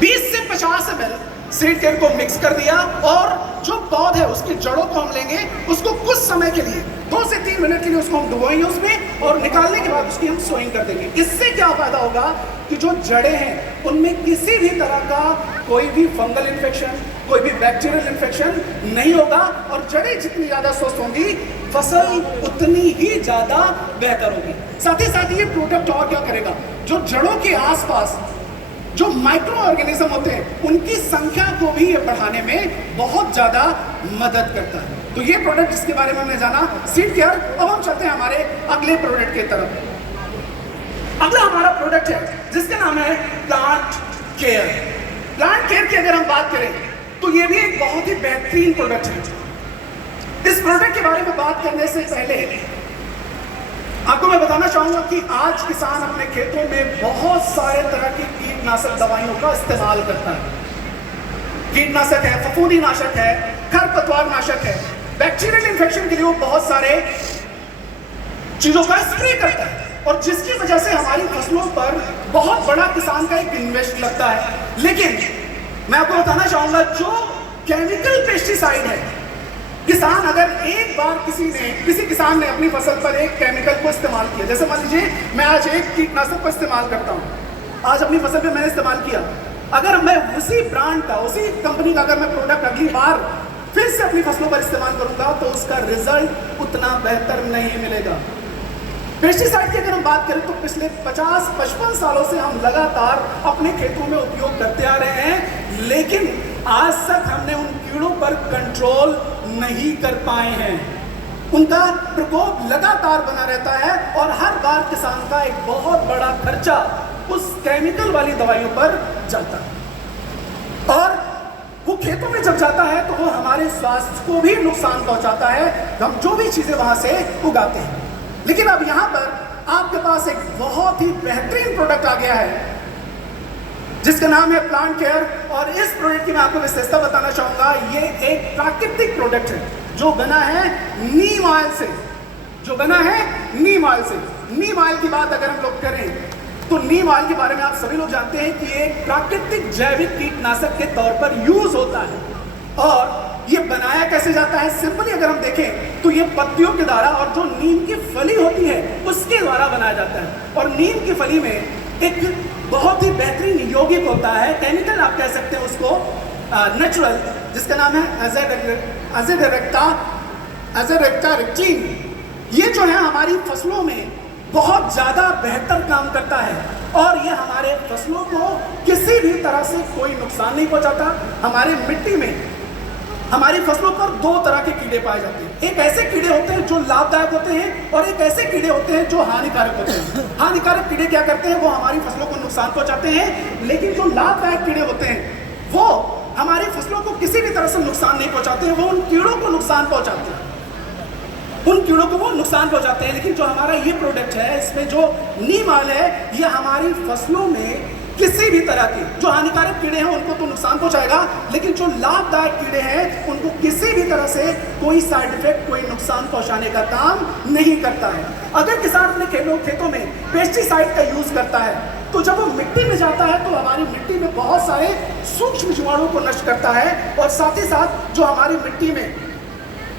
20 से 50 ml seed care को mix कर दिया और जो पौध है उसकी जड़ों को हम लेंगे, उसको कुछ समय के लिए 2 से 3 मिनट के लिए उसको हम डुबोएंगे उसमें, और निकालने के बाद उसकी हम सोइंग कर देंगे। इससे क्या फायदा होगा कि जो जड़ें हैं उनमें किसी भी तरह का कोई भी फंगल इन्फेक्शन, कोई भी बैक्टीरियल इन्फेक्शन नहीं होगा, और जड़ें जितनी ज़्यादा स्वस्थ होंगी फसल उतनी ही ज़्यादा बेहतर होगी। साथ ही साथ ये प्रोडक्ट और क्या करेगा, जो जड़ों के आसपास जो माइक्रो ऑर्गेनिज्म होते हैं उनकी संख्या को भी ये बढ़ाने में बहुत ज़्यादा मदद करता है। तो ये प्रोडक्ट जिसके बारे में हमने जाना सीड केयर। अब हम चलते हैं हमारे अगले प्रोडक्ट की तरफ। अगला हमारा प्रोडक्ट है जिसका नाम है प्लांट केयर। प्लांट केयर की अगर हम बात करें तो ये भी एक बहुत ही बेहतरीन प्रोडक्ट है। इस प्रोडक्ट के बारे में बात करने से पहले आपको मैं बताना चाहूंगा कि आज किसान अपने खेतों में बहुत सारे तरह की कीटनाशक दवाइयों का इस्तेमाल करता है। कीटनाशक है, फफूंदी नाशक है, खरपतवार नाशक है, बैक्टीरियल इन्फेक्शन के लिए वो बहुत सारे चीजों का स्प्रे करता है, और जिसकी वजह से हमारी फसलों पर बहुत बड़ा किसान का एक इन्वेस्ट लगता है। लेकिन मैं आपको बताना चाहूंगा जो केमिकल पेस्टिसाइड है, किसान अगर एक बार किसी किसान ने अपनी फसल पर एक केमिकल को इस्तेमाल किया, जैसे मान लीजिए मैं आज एक कीटनाशक को इस्तेमाल करता हूं, आज अपनी फसल पे मैंने इस्तेमाल किया, अगर मैं उसी ब्रांड का, उसी कंपनी का अगर मैं प्रोडक्ट अगली बार फिर से अपनी फसलों पर इस्तेमाल करूंगा तो उसका रिजल्ट उतना बेहतर नहीं मिलेगा। पेस्टिसाइड की अगर हम बात करें तो पिछले 50-55 सालों से हम लगातार अपने खेतों में उपयोग करते आ रहे हैं, लेकिन आज तक हमने उन कीड़ों पर कंट्रोल नहीं कर पाए हैं। उनका प्रकोप लगातार बना रहता है और हर बार किसान का एक बहुत बड़ा खर्चा उस केमिकल वाली दवाइयों पर जाता है, और वो खेतों में जब जाता है तो वो हमारे स्वास्थ्य को भी नुकसान पहुंचाता है, हम जो भी चीजें वहां से उगाते हैं। लेकिन अब यहां पर आपके पास एक बहुत ही बेहतरीन प्रोडक्ट आ गया है जिसका नाम है प्लांट केयर, और इस प्रोडक्ट की मैं आपको विशेषता बताना चाहूंगा। ये एक प्राकृतिक प्रोडक्ट है जो बना है नीम ऑयल से, जो बना है नीम ऑयल से। नीम ऑयल की बात अगर हम लोग करें तो नीम ऑयल के बारे में आप सभी लोग जानते हैं कि ये एक प्राकृतिक जैविक कीटनाशक के तौर पर यूज होता है, और ये बनाया कैसे जाता है, सिंपली अगर हम देखें तो ये पत्तियों के द्वारा और जो नीम की फली होती है उसके द्वारा बनाया जाता है। और नीम की फली में एक बहुत ही बेहतरीन यौगिक होता है, केमिकल आप कह सकते हैं उसको, नेचुरल, जिसका नाम है अज़ेरेक्टारिक्टिन। ये जो है हमारी फसलों में बहुत ज़्यादा बेहतर काम करता है, और ये हमारे फसलों को किसी भी तरह से कोई नुकसान नहीं पहुंचाता। हमारे मिट्टी में हमारी फसलों पर 2 तरह के कीड़े पाए जाते हैं। एक ऐसे कीड़े होते हैं जो लाभदायक होते हैं, और एक ऐसे कीड़े होते हैं जो हानिकारक होते हैं। हानिकारक कीड़े क्या करते हैं, वो हमारी फसलों को नुकसान पहुंचाते हैं, लेकिन जो लाभदायक कीड़े होते हैं वो हमारी फसलों को किसी भी तरह से नुकसान नहीं पहुंचाते हैं, वो उन कीड़ों को नुकसान पहुंचाते हैं, उन कीड़ों को वो नुकसान पहुंचाते हैं। लेकिन जो हमारा ये प्रोडक्ट है, इसमें जो नीम ऑयल है, ये हमारी फसलों में किसी भी तरह के जो हानिकारक कीड़े हैं उनको तो नुकसान पहुंचाएगा, लेकिन जो लाभदायक कीड़े हैं उनको किसी भी तरह से कोई साइड इफेक्ट, कोई नुकसान पहुंचाने का काम नहीं करता है। अगर किसान अपने खेतों में पेस्टिसाइड का यूज करता है तो जब वो मिट्टी में जाता है तो हमारी मिट्टी में बहुत सारे सूक्ष्म जीवाणुओं को नष्ट करता है, और साथ ही साथ जो हमारी मिट्टी में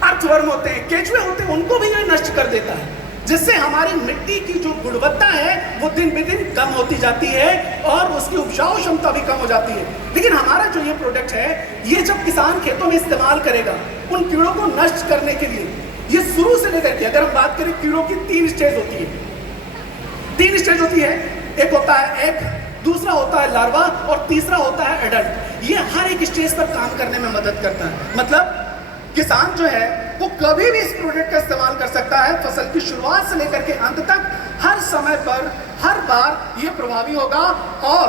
अर्थवर्म होते हैं, केंचुए होते हैं, उनको भी ये नष्ट कर देता है, जिससे हमारी मिट्टी की जो गुणवत्ता है वो दिन ब दिन कम होती जाती है और उसकी उपजाऊ क्षमता भी कम हो जाती है। लेकिन हमारा जो ये प्रोडक्ट है, ये जब किसान खेतों में इस्तेमाल करेगा उन कीड़ों को नष्ट करने के लिए, ये शुरू से लेकर के, अगर हम बात करें कीड़ों की 3 स्टेज होती है, 3 स्टेज होती है। एक होता है एग, दूसरा होता है लार्वा, और तीसरा होता है एडल्ट। ये हर एक स्टेज पर काम करने में मदद करता है। मतलब किसान जो है वो कभी भी इस प्रोडक्ट का इस्तेमाल कर सकता है, फसल की शुरुआत से लेकर के अंत तक, हर समय पर, हर बार ये प्रभावी होगा, और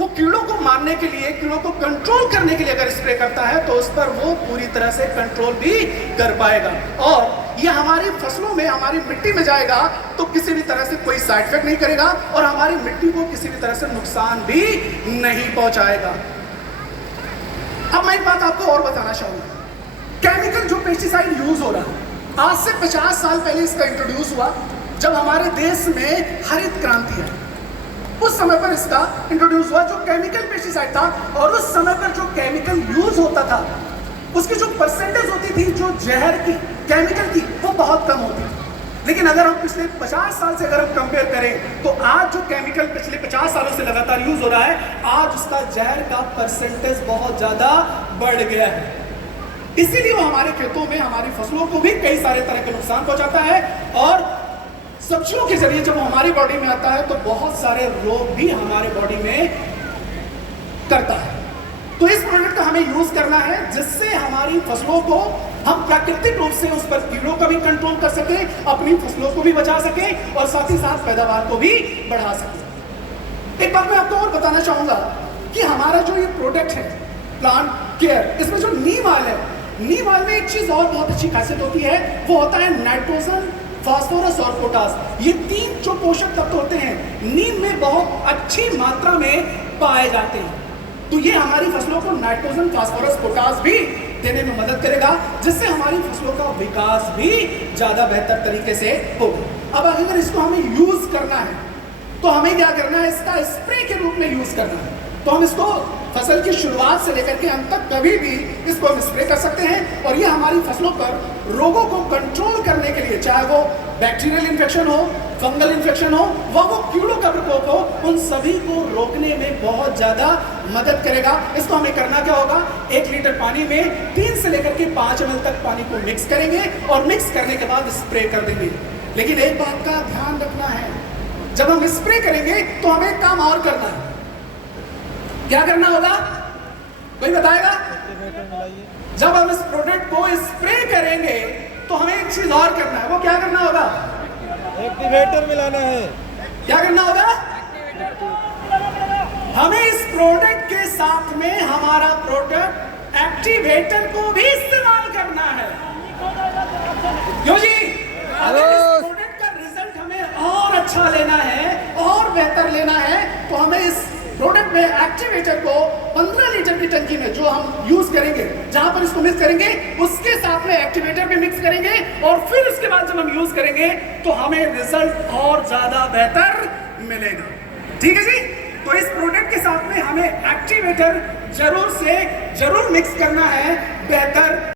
वो कीड़ों को मारने के लिए, कीड़ों को कंट्रोल करने के लिए अगर स्प्रे करता है तो उस पर वो पूरी तरह से कंट्रोल भी कर पाएगा, और ये हमारी फसलों में, हमारी मिट्टी में जाएगा तो किसी भी तरह से कोई साइड इफेक्ट नहीं करेगा, और हमारी मिट्टी को किसी भी तरह से नुकसान भी नहीं पहुंचाएगा। अब मैं एक बात आपको और बताना चाहूंगा, केमिकल जो पेस्टिसाइड यूज हो रहा है, आज से 50 साल पहले इसका इंट्रोड्यूस हुआ जब हमारे देश में हरित क्रांति आई, उस समय पर इसका इंट्रोड्यूस हुआ। जो केमिकल पेस्टिसाइड टाइप था, और उस समय पर जो केमिकल यूज होता था उसकी जो परसेंटेज होती थी जो जहर की, केमिकल की, वो बहुत कम होती थी। लेकिन अगर हम पिछले 50 साल से अगर हम कंपेयर करें तो आज जो केमिकल पिछले 50 सालों से लगातार यूज हो रहा है, आज उसका जहर का परसेंटेज बहुत ज्यादा बढ़ गया है। इसीलिए वो हमारे खेतों में हमारी फसलों को भी कई सारे तरह के नुकसान पहुंचाता है, और सब्जियों के जरिए जब वो हमारी बॉडी में आता है तो बहुत सारे रोग भी हमारे बॉडी में करता है। तो इस प्रोडक्ट का हमें यूज करना है जिससे हमारी फसलों को हम प्राकृतिक रूप से उस पर कीड़ों का भी कंट्रोल कर सके, अपनी फसलों को भी बचा सके और साथ ही साथ पैदावार को भी बढ़ा सके। एक बात मैं आपको और बताना चाहूंगा कि हमारा जो ये प्रोडक्ट है प्लांट केयर, इसमें जो नीम ऑयल है, नीम ऑयल में एक चीज और बहुत अच्छी खासियत होती है, वो होता है नाइट्रोजन, फास्फोरस और पोटास। ये तीन जो पोषक तत्व होते हैं नीम में बहुत अच्छी मात्रा में पाए जाते हैं। तो ये हमारी फसलों को नाइट्रोजन, फास्फोरस, पोटास भी देने में मदद करेगा, जिससे हमारी फसलों का विकास भी ज्यादा बेहतर तरीके से होगा। अब अगर इसको हमें यूज करना है तो हमें क्या करना है, इसका स्प्रे के रूप में यूज करना है। तो हम इसको फसल की शुरुआत से लेकर के अंत तक कभी भी इसको हम स्प्रे कर सकते हैं, और ये हमारी फसलों पर रोगों को कंट्रोल करने के लिए, चाहे वो बैक्टीरियल इन्फेक्शन हो, फंगल इन्फेक्शन हो, वो कीड़ों का प्रकोप हो, उन सभी को रोकने में बहुत ज्यादा मदद करेगा। इसको हमें करना क्या होगा, 1 लीटर पानी में 3 से लेकर के 5 ml तक पानी को मिक्स करेंगे और मिक्स करने के बाद स्प्रे कर देंगे। लेकिन एक बात का ध्यान रखना है, जब हम स्प्रे करेंगे तो हमें एक काम और करना है। क्या करना होगा, कोई बताएगा? जब हम इस प्रोडक्ट को स्प्रे करेंगे तो हमें एक चीज और करना है। वो क्या करना होगा, एक्टिवेटर मिलाना है। क्या करना होगा, हमें इस प्रोडक्ट के साथ में हमारा प्रोडक्ट एक्टिवेटर को भी इस्तेमाल करना है। क्यों जी? अगर इस प्रोडक्ट का रिजल्ट हमें और अच्छा लेना है और बेहतर लेना है तो हमें इस प्रोडक्ट में एक्टिवेटर को 15 लीटर की टंकी में जो हम यूज करेंगे, जहां पर इसको मिक्स करेंगे, उसके साथ में एक्टिवेटर भी मिक्स करेंगे, और फिर उसके बाद जब हम यूज करेंगे तो हमें रिजल्ट और ज्यादा बेहतर मिलेगा। ठीक है जी? तो इस प्रोडक्ट के साथ में हमें एक्टिवेटर जरूर से जरूर मिक्स करना है बेहतर